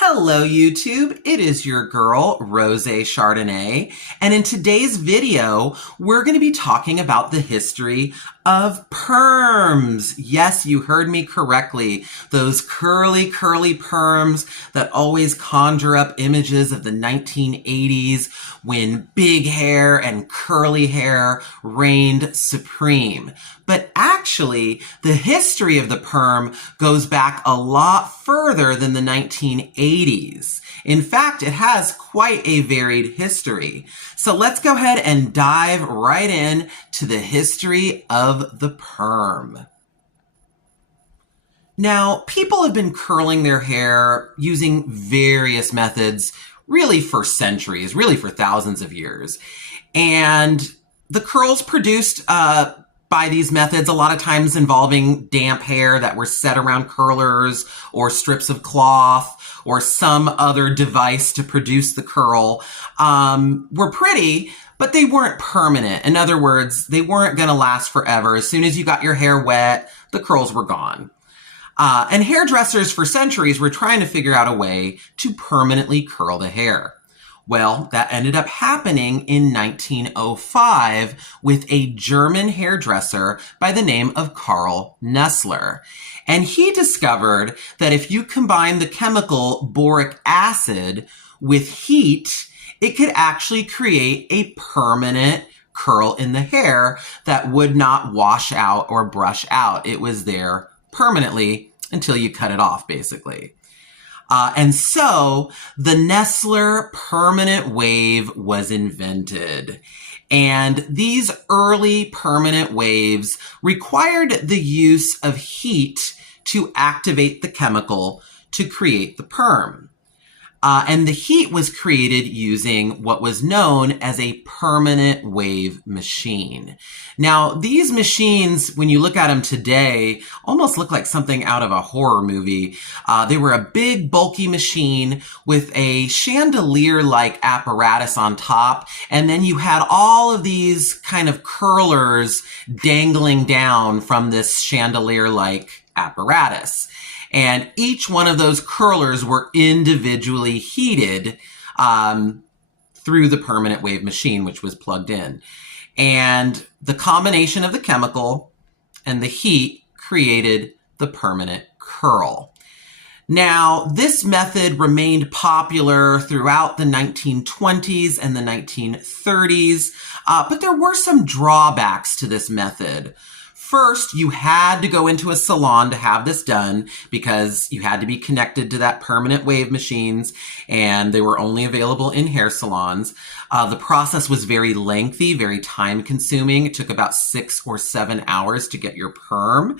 Hello YouTube, it is your girl, Rose Chardonnay, and in today's video, we're going to be talking about the history of perms. Yes, you heard me correctly. Those curly perms that always conjure up images of the 1980s when big hair and curly hair reigned supreme. But actually, the history of the perm goes back a lot further than the 1980s. In fact, it has quite a varied history. So let's go ahead and dive right in to the history of the perm. Now, people have been curling their hair using various methods really for centuries, really for thousands of years. And the curls produced by these methods, a lot of times involving damp hair that were set around curlers or strips of cloth or some other device to produce the curl, were pretty, but they weren't permanent. In other words, they weren't going to last forever. As soon as you got your hair wet, the curls were gone. And hairdressers for centuries were trying to figure out a way to permanently curl the hair. Well, that ended up happening in 1905 with a German hairdresser by the name of Karl Nessler. And he discovered that if you combine the chemical boric acid with heat, it could actually create a permanent curl in the hair that would not wash out or brush out. It was there permanently until you cut it off, basically. And so the Nessler permanent wave was invented. And these early permanent waves required the use of heat to activate the chemical to create the perm. And the heat was created using what was known as a permanent wave machine. Now, these machines, when you look at them today, almost look like something out of a horror movie. They were a big, bulky machine with a chandelier-like apparatus on top, and then you had all of these kind of curlers dangling down from this chandelier-like apparatus. And each one of those curlers were individually heated through the permanent wave machine, which was plugged in. And the combination of the chemical and the heat created the permanent curl. Now, this method remained popular throughout the 1920s and the 1930s, but there were some drawbacks to this method. First, you had to go into a salon to have this done because you had to be connected to that permanent wave machines, and they were only available in hair salons. The process was very lengthy, very time consuming. It took about 6 or 7 hours to get your perm.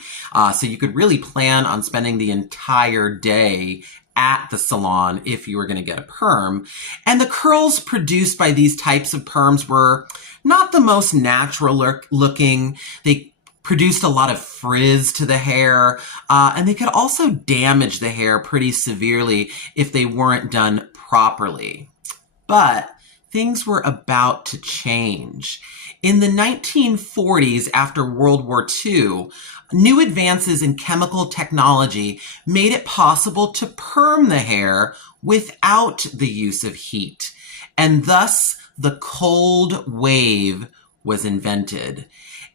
So you could really plan on spending the entire day at the salon if you were going to get a perm. And the curls produced by these types of perms were not the most natural looking. They produced a lot of frizz to the hair, and they could also damage the hair pretty severely if they weren't done properly. But things were about to change. In the 1940s, after World War II, new advances in chemical technology made it possible to perm the hair without the use of heat, and thus the cold wave was invented.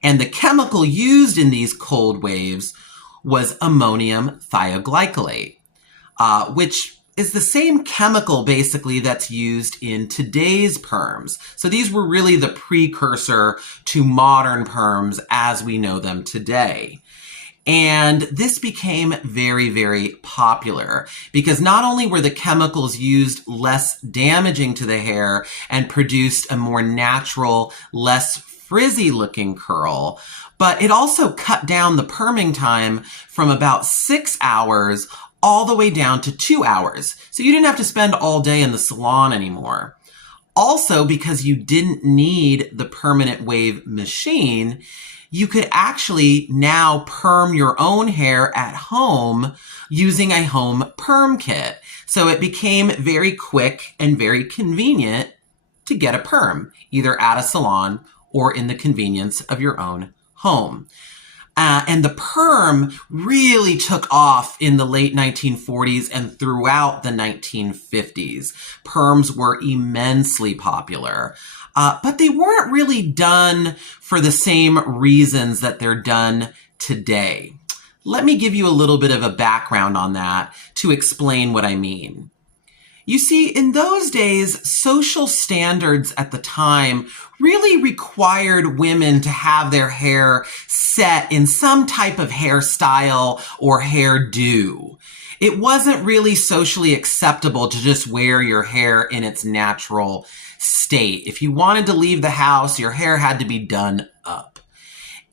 And the chemical used in these cold waves was ammonium thioglycolate, which is the same chemical basically that's used in today's perms. So these were really the precursor to modern perms as we know them today. And this became very, very popular because not only were the chemicals used less damaging to the hair and produced a more natural, less frizzy looking curl, but it also cut down the perming time from about 6 hours all the way down to 2 hours. So you didn't have to spend all day in the salon anymore. Also, because you didn't need the permanent wave machine, you could actually now perm your own hair at home using a home perm kit. So it became very quick and very convenient to get a perm, either at a salon or in the convenience of your own home. And the perm really took off in the late 1940s and throughout the 1950s. Perms were immensely popular. But they weren't really done for the same reasons that they're done today. Let me give you a little bit of a background on that to explain what I mean. You see, in those days, social standards at the time really required women to have their hair set in some type of hairstyle or hairdo. It wasn't really socially acceptable to just wear your hair in its natural state. If you wanted to leave the house, your hair had to be done up.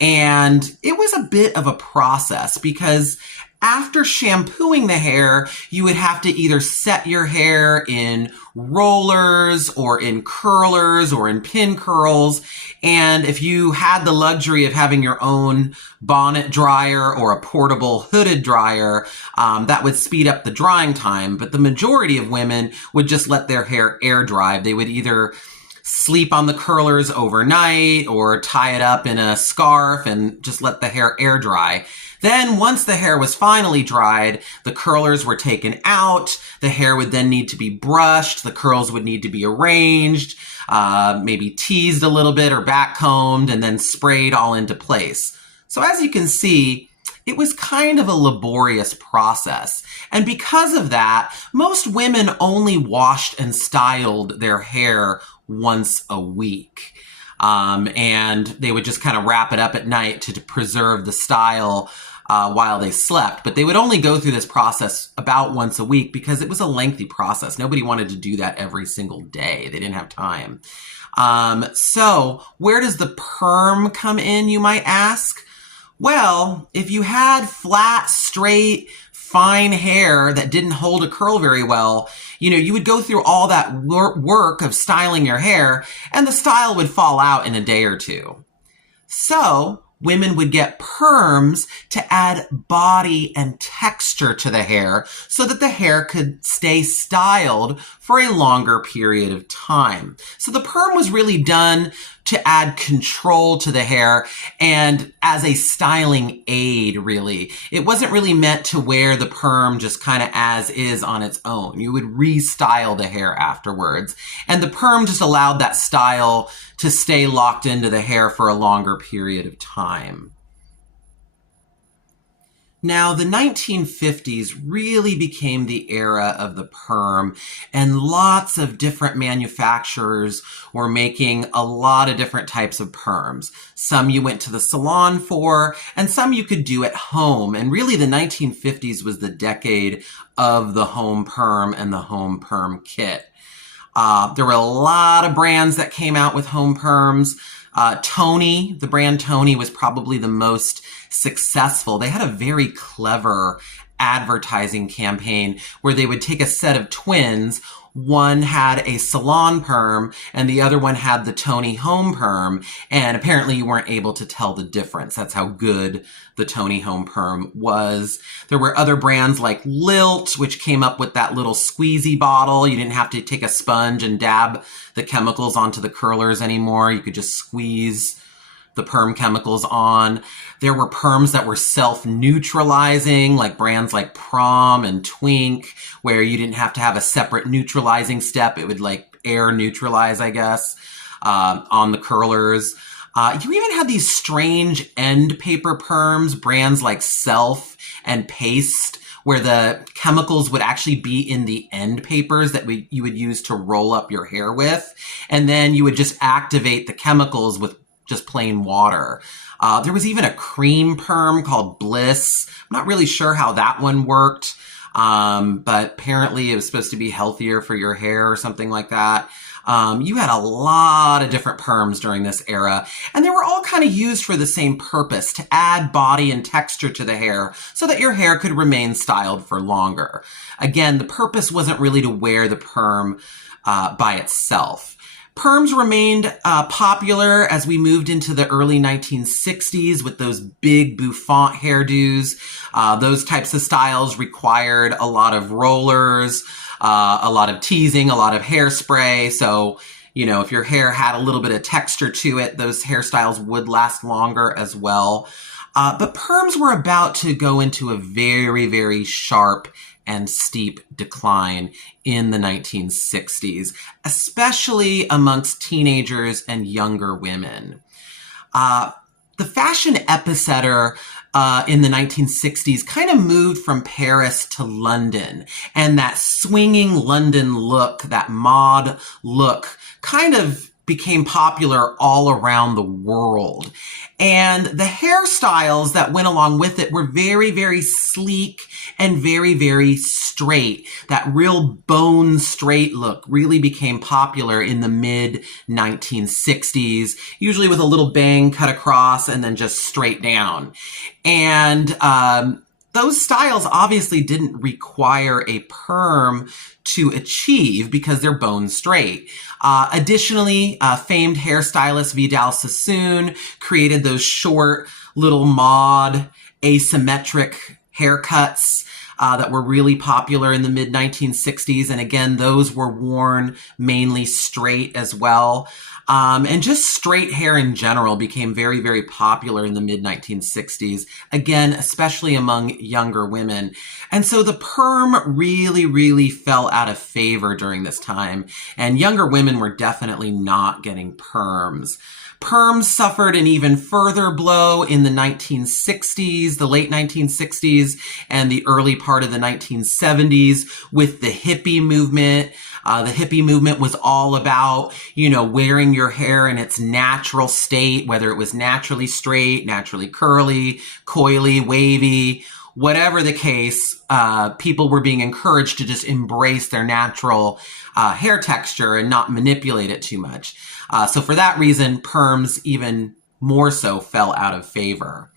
And it was a bit of a process because after shampooing the hair, you would have to either set your hair in rollers or in curlers or in pin curls. And if you had the luxury of having your own bonnet dryer or a portable hooded dryer, that would speed up the drying time. But the majority of women would just let their hair air dry. They would either sleep on the curlers overnight or tie it up in a scarf and just let the hair air dry. Then once the hair was finally dried, the curlers were taken out. The hair would then need to be brushed. The curls would need to be arranged, maybe teased a little bit or back combed and then sprayed all into place. So as you can see, it was kind of a laborious process. And because of that, most women only washed and styled their hair once a week. And they would just kind of wrap it up at night to preserve the style while they slept. But they would only go through this process about once a week because it was a lengthy process. Nobody wanted to do that every single day. They didn't have time. So where does the perm come in, you might ask? Well, if you had flat, straight, fine hair that didn't hold a curl very well, you would go through all that work of styling your hair and the style would fall out in a day or two. So women would get perms to add body and texture to the hair so that the hair could stay styled for a longer period of time. So the perm was really done to add control to the hair and as a styling aid, really. It wasn't really meant to wear the perm just kind of as is on its own. You would restyle the hair afterwards. And the perm just allowed that style to stay locked into the hair for a longer period of time. Now, the 1950s really became the era of the perm, and lots of different manufacturers were making a lot of different types of perms. Some you went to the salon for, and some you could do at home. And really, the 1950s was the decade of the home perm and the home perm kit. There were a lot of brands that came out with home perms. Tony, the brand Tony, was probably the most successful. They had a very clever advertising campaign where they would take a set of twins. One had a salon perm and the other one had the Tony home perm. And apparently you weren't able to tell the difference. That's how good the Tony home perm was. There were other brands like Lilt, which came up with that little squeezy bottle. You didn't have to take a sponge and dab the chemicals onto the curlers anymore. You could just squeeze the perm chemicals on. There were perms that were self-neutralizing, like brands like Perm and Twink, where you didn't have to have a separate neutralizing step. It would like air neutralize, I guess, on the curlers. You even had these strange end paper perms, brands like Self and Paste, where the chemicals would actually be in the end papers that you would use to roll up your hair with. And then you would just activate the chemicals with just plain water. There was even a cream perm called Bliss. I'm not really sure how that one worked, but apparently it was supposed to be healthier for your hair or something like that. You had a lot of different perms during this era, and they were all kind of used for the same purpose, to add body and texture to the hair so that your hair could remain styled for longer. Again, the purpose wasn't really to wear the perm by itself. Perms remained popular as we moved into the early 1960s with those big bouffant hairdos. Those types of styles required a lot of rollers, a lot of teasing, a lot of hairspray. So, if your hair had a little bit of texture to it, those hairstyles would last longer as well. But perms were about to go into a very, very sharp and steep decline in the 1960s, especially amongst teenagers and younger women. The fashion epicenter in the 1960s kind of moved from Paris to London, and that swinging London look, that mod look, kind of became popular all around the world. And the hairstyles that went along with it were very, very sleek and very, very straight. That real bone straight look really became popular in the mid 1960s, usually with a little bang cut across and then just straight down. And those styles obviously didn't require a perm to achieve because they're bone straight. Additionally, famed hairstylist Vidal Sassoon created those short little mod asymmetric haircuts that were really popular in the mid 1960s. And again, those were worn mainly straight as well. And just straight hair in general became very, very popular in the mid 1960s. Again, especially among younger women. And so the perm really, really fell out of favor during this time. And younger women were definitely not getting perms. Perms suffered an even further blow in the 1960s, the late 1960s, and the early part of the 1970s with the hippie movement. The hippie movement was all about, wearing your hair in its natural state, whether it was naturally straight, naturally curly, coily, wavy, whatever the case. People were being encouraged to just embrace their natural hair texture and not manipulate it too much. So for that reason, perms even more so fell out of favor.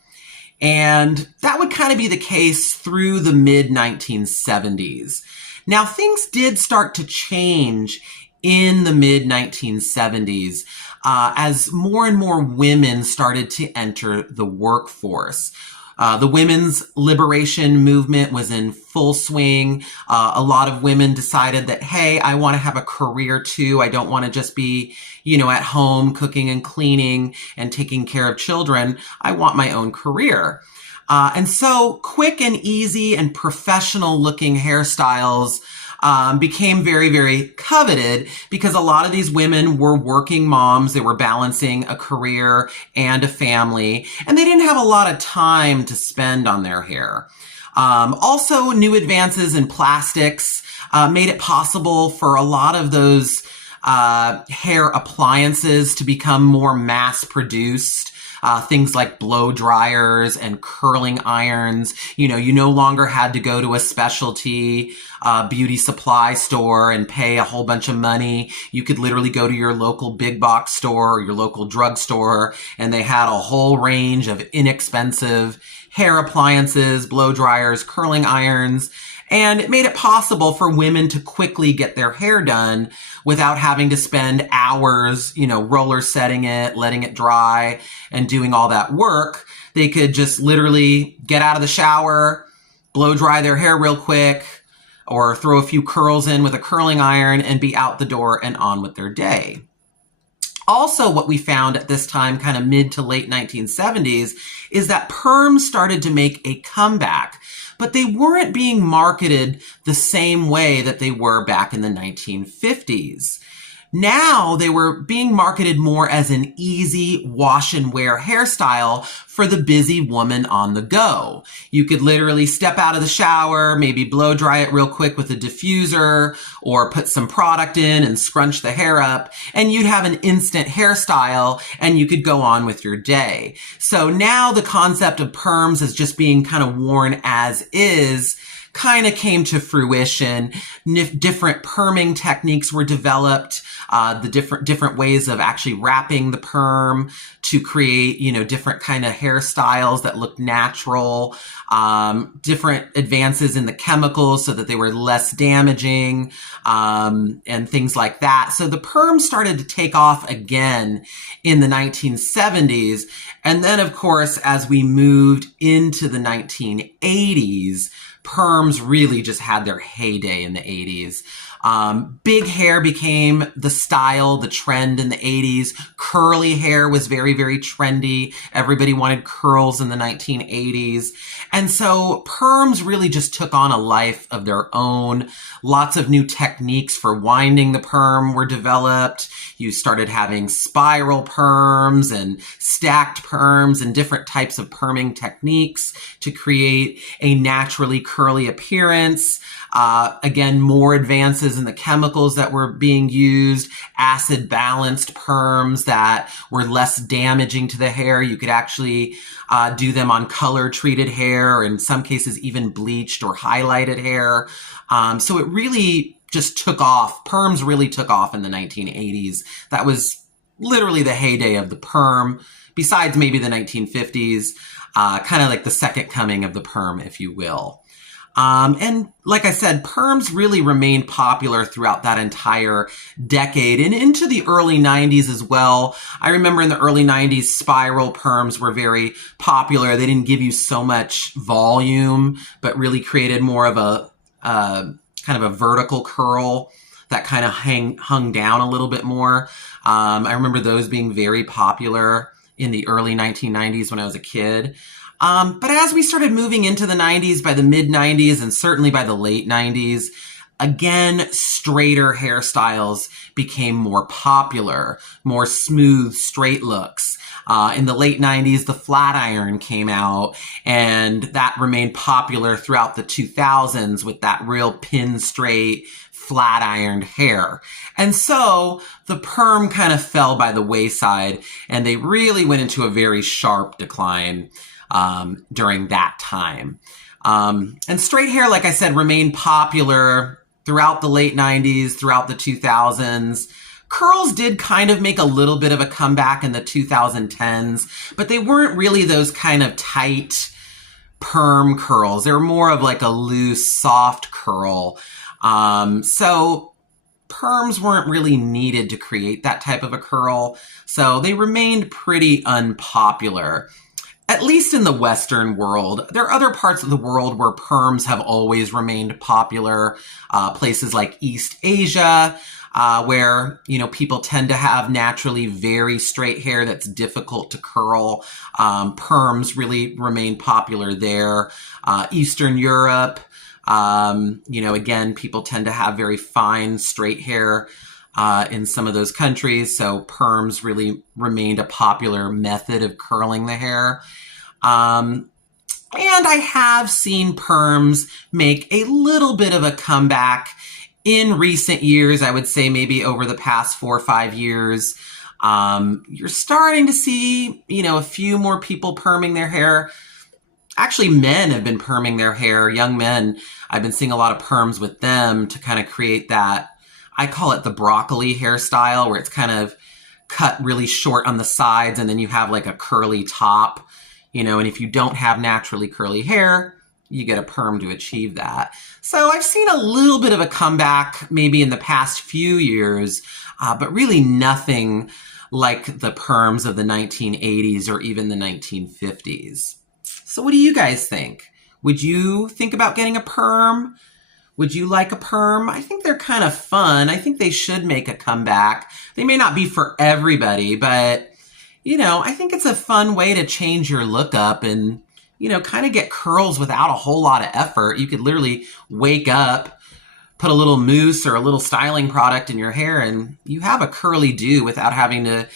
And that would kind of be the case through the mid 1970s. Now, things did start to change in the mid 1970s as more and more women started to enter the workforce. The women's liberation movement was in full swing. A lot of women decided that, hey, I want to have a career too. I don't want to just be, at home cooking and cleaning and taking care of children. I want my own career. And so quick and easy and professional looking hairstyles became very, very coveted because a lot of these women were working moms. They were balancing a career and a family, and they didn't have a lot of time to spend on their hair. Also, new advances in plastics made it possible for a lot of those hair appliances to become more mass produced. Things like blow dryers and curling irons. You no longer had to go to a specialty beauty supply store and pay a whole bunch of money. You could literally go to your local big box store or your local drugstore, and they had a whole range of inexpensive hair appliances, blow dryers, curling irons. And it made it possible for women to quickly get their hair done without having to spend hours, roller setting it, letting it dry, and doing all that work. They could just literally get out of the shower, blow dry their hair real quick, or throw a few curls in with a curling iron and be out the door and on with their day. Also, what we found at this time, kind of mid to late 1970s, is that perms started to make a comeback. But they weren't being marketed the same way that they were back in the 1950s. Now they were being marketed more as an easy wash and wear hairstyle for the busy woman on the go. You could literally step out of the shower, maybe blow dry it real quick with a diffuser, or put some product in and scrunch the hair up, and you'd have an instant hairstyle and you could go on with your day. So now the concept of perms as just being kind of worn as is kind of came to fruition. Different perming techniques were developed, the different ways of actually wrapping the perm to create, different kind of hairstyles that looked natural, different advances in the chemicals so that they were less damaging, and things like that. So the perm started to take off again in the 1970s. And then, of course, as we moved into the 1980s, perms really just had their heyday in the 80s. Big hair became the style, the trend in the 80s. Curly hair was very, very trendy. Everybody wanted curls in the 1980s. And so perms really just took on a life of their own. Lots of new techniques for winding the perm were developed. You started having spiral perms and stacked perms and different types of perming techniques to create a naturally curly appearance. Again, more advances in the chemicals that were being used, acid balanced perms that were less damaging to the hair. You could actually do them on color treated hair, or in some cases even bleached or highlighted hair. So it really just took off. Perms really took off in the 1980s. That was literally the heyday of the perm, besides maybe the 1950s, kind of like the second coming of the perm, if you will. And like I said, perms really remained popular throughout that entire decade and into the early 90s as well. I remember in the early 90s, spiral perms were very popular. They didn't give you so much volume, but really created more of a kind of a vertical curl that kind of hung down a little bit more. I remember those being very popular in the early 1990s when I was a kid. But as we started moving into the 90s, by the mid 90s and certainly by the late 90s, again, straighter hairstyles became more popular, more smooth, straight looks. In the late 90s, the flat iron came out, and that remained popular throughout the 2000s with that real pin straight, flat ironed hair. And so the perm kind of fell by the wayside, and they really went into a very sharp decline during that time. And straight hair, like I said, remained popular throughout the late 90s, throughout the 2000s. Curls did kind of make a little bit of a comeback in the 2010s, but they weren't really those kind of tight perm curls. They were more of like a loose, soft curl. So perms weren't really needed to create that type of a curl. So they remained pretty unpopular, at least in the Western world. There are other parts of the world where perms have always remained popular. Places like East Asia, where, people tend to have naturally very straight hair that's difficult to curl. Perms really remain popular there. Eastern Europe, again, people tend to have very fine straight hair in some of those countries. So perms really remained a popular method of curling the hair. And I have seen perms make a little bit of a comeback in recent years. I would say maybe over the past 4 or 5 years. You're starting to see, a few more people perming their hair. Actually, men have been perming their hair. Young men, I've been seeing a lot of perms with them to kind of create that, I call it the broccoli hairstyle, where it's kind of cut really short on the sides and then you have like a curly top, and if you don't have naturally curly hair, you get a perm to achieve that. So I've seen a little bit of a comeback maybe in the past few years, but really nothing like the perms of the 1980s or even the 1950s. So what do you guys think? Would you think about getting a perm? Would you like a perm? I think they're kind of fun. I think they should make a comeback. They may not be for everybody, but, I think it's a fun way to change your look up and, kind of get curls without a whole lot of effort. You could literally wake up, put a little mousse or a little styling product in your hair, and you have a curly do without having to,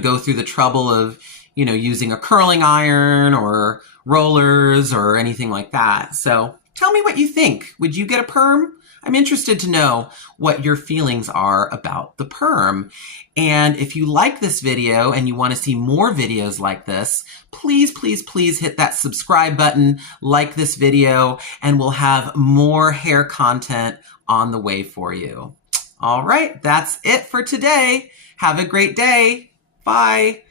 go through the trouble of, using a curling iron or rollers or anything like that. So tell me what you think. Would you get a perm? I'm interested to know what your feelings are about the perm. And if you like this video and you want to see more videos like this, please, please, please hit that subscribe button, like this video, and we'll have more hair content on the way for you. All right, that's it for today. Have a great day. Bye.